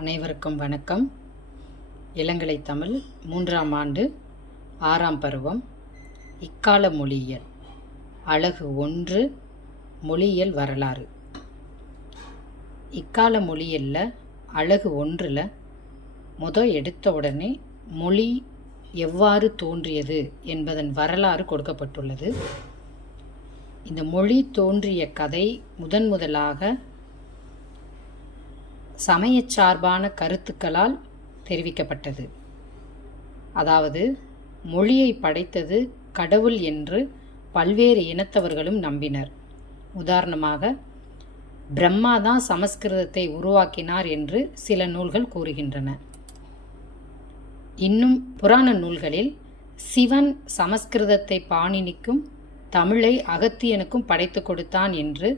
அனைவருக்கும் வணக்கம். இளங்கலை தமிழ் மூன்றாம் ஆண்டு ஆறாம் பருவம் இக்கால மொழியியல். அழகு ஒன்று மொழியியல் வரலாறு. இக்கால மொழியியலில் அழகு ஒன்றில் முத எடுத்த உடனே மொழி எவ்வாறு தோன்றியது என்பதன் வரலாறு கொடுக்கப்பட்டுள்ளது. இந்த மொழி தோன்றிய கதை முதன் முதலாக சமயச் சார்பான கருத்துக்களால் தெரிவிக்கப்பட்டது. அதாவது மொழியை படைத்தது கடவுள் என்று பல்வேறு இனத்தவர்களும் நம்பினர். உதாரணமாக பிரம்மா தான் சமஸ்கிருதத்தை உருவாக்கினார் என்று சில நூல்கள் கூறுகின்றன. இன்னும் புராண நூல்களில் சிவன் சமஸ்கிருதத்தை பாணினிக்கும் தமிழை அகத்தியனுக்கும் படைத்து கொடுத்தான் என்று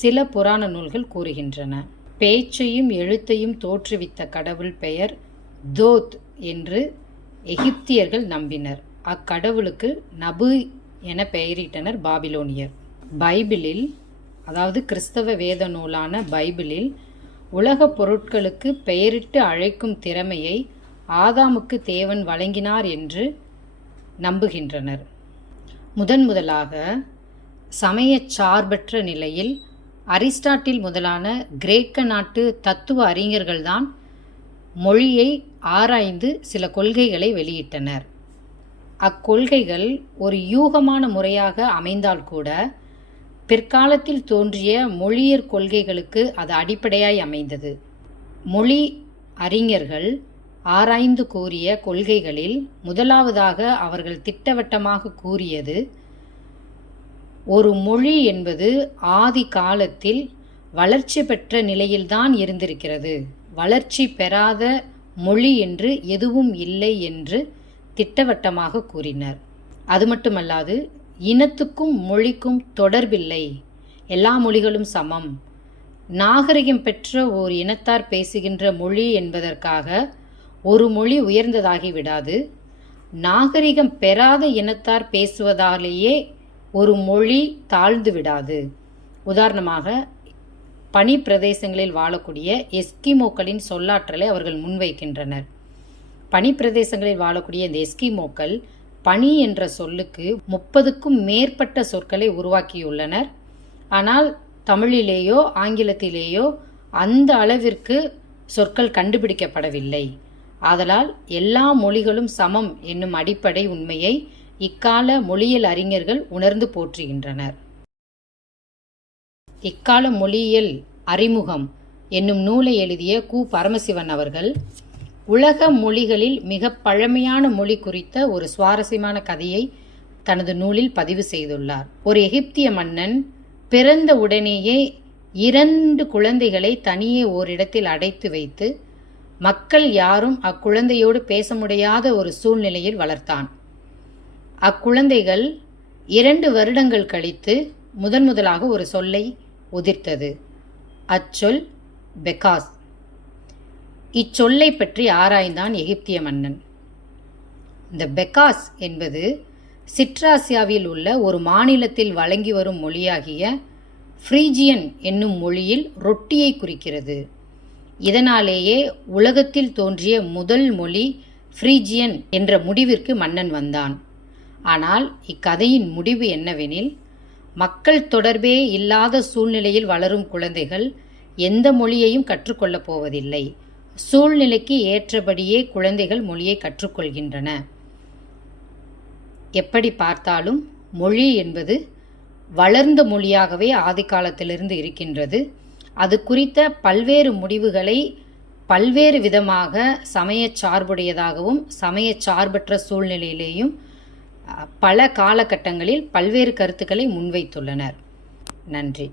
சில புராண நூல்கள் கூறுகின்றன. பேச்சையும் எழுத்தையும் தோற்றுவித்த கடவுள் பெயர் தோத் என்று எகிப்தியர்கள் நம்பினர். அக்கடவுளுக்கு நபு என பெயரிட்டனர் பாபிலோனியர். பைபிளில் அதாவது கிறிஸ்தவ வேத நூலான பைபிளில் உலகப் பொருட்களுக்கு பெயரிட்டு அழைக்கும் திறமையை ஆதாமுக்கு தேவன் வழங்கினார் என்று நம்புகின்றனர். முதன் முதலாக சமயச் சார்பற்ற நிலையில் அரிஸ்டாட்டில் முதலான கிரேக்க நாட்டு தத்துவ அறிஞர்கள்தான் மொழியை ஆராய்ந்து சில கொள்கைகளை வெளியிட்டனர். அக்கொள்கைகள் ஒரு யூகமான முறையாக அமைந்தால் கூட பிற்காலத்தில் தோன்றிய மொழியர் கொள்கைகளுக்கு அது அடிப்படையாய் அமைந்தது. மொழி அறிஞர்கள் ஆராய்ந்து கூறிய கொள்கைகளில் முதலாவதாக அவர்கள் திட்டவட்டமாக கூறியது ஒரு மொழி என்பது ஆதி காலத்தில் வளர்ச்சி பெற்ற நிலையில்தான் இருந்திருக்கிறது. வளர்ச்சி பெறாத மொழி என்று எதுவும் இல்லை என்று திட்டவட்டமாக கூறினர். அது மட்டுமல்லாது இனத்துக்கும் மொழிக்கும் தொடர்பில்லை. எல்லா மொழிகளும் சமம். நாகரிகம் பெற்ற ஓர் இனத்தார் பேசுகின்ற மொழி என்பதற்காக ஒரு மொழி உயர்ந்ததாகி விடாது. நாகரிகம் பெறாத இனத்தார் பேசுவதாலேயே ஒரு மொழி தாழ்ந்து விடாது. உதாரணமாக பனி பிரதேசங்களில் வாழக்கூடிய எஸ்கிமோக்களின் சொல்லாற்றலை அவர்கள் முன்வைக்கின்றனர். பனி பிரதேசங்களில் வாழக்கூடிய இந்த எஸ்கிமோக்கள் பனி என்ற சொல்லுக்கு முப்பதுக்கும் மேற்பட்ட சொற்களை உருவாக்கியுள்ளனர். ஆனால் தமிழிலேயோ ஆங்கிலத்திலேயோ அந்த அளவிற்கு சொற்கள் கண்டுபிடிக்கப்படவில்லை. ஆதலால் எல்லா மொழிகளும் சமம் என்னும் அடிப்படை உண்மையை இக்கால மொழியியல் அறிஞர்கள் உணர்ந்து போற்றுகின்றனர். இக்கால மொழியியல் அறிமுகம் என்னும் நூலை எழுதிய கு. பரமசிவன் அவர்கள் உலக மொழிகளில் மிக பழமையான மொழி குறித்த ஒரு சுவாரஸ்யமான கதையை தனது நூலில் பதிவு செய்துள்ளார். ஒரு எகிப்திய மன்னன் பிறந்த உடனேயே இரண்டு குழந்தைகளை தனியே ஓரிடத்தில் அடைத்து வைத்து மக்கள் யாரும் அக்குழந்தையோடு பேச முடியாத ஒரு சூழ்நிலையில் வளர்த்தான். அக்குழந்தைகள் இரண்டு வருடங்கள் கழித்து முதன் முதலாக ஒரு சொல்லை உதிர்த்தது. அச்சொல் பெகாஸ். இச்சொல்லை பற்றி ஆராய்ந்தான் எகிப்திய மன்னன். இந்த பெகாஸ் என்பது சிட்ராசியாவில் உள்ள ஒரு மாநிலத்தில் வழங்கி வரும் மொழியாகிய ஃப்ரீஜியன் என்னும் மொழியில் ரொட்டியை குறிக்கிறது. இதனாலேயே உலகத்தில் தோன்றிய முதல் மொழி ஃப்ரீஜியன் என்ற முடிவிற்கு மன்னன் வந்தான். ஆனால் இக்கதையின் முடிவு என்னவெனில் மக்கள் தொடர்பே இல்லாத சூழ்நிலையில் வளரும் குழந்தைகள் எந்த மொழியையும் கற்றுக்கொள்ளப் போவதில்லை. சூழ்நிலைக்கு ஏற்றபடியே குழந்தைகள் மொழியை கற்றுக்கொள்கின்றன. எப்படி பார்த்தாலும் மொழி என்பது வளர்ந்த மொழியாகவே ஆதிக்காலத்திலிருந்து இருக்கின்றது. அது குறித்த பல்வேறு முடிவுகளை பல்வேறு விதமாக சமய சார்புடையதாகவும் சமய சார்பற்ற சூழ்நிலையிலேயும் பல காலகட்டங்களில் பல்வேறு கருத்துக்களை முன்வைத்துள்ளனர். நன்றி.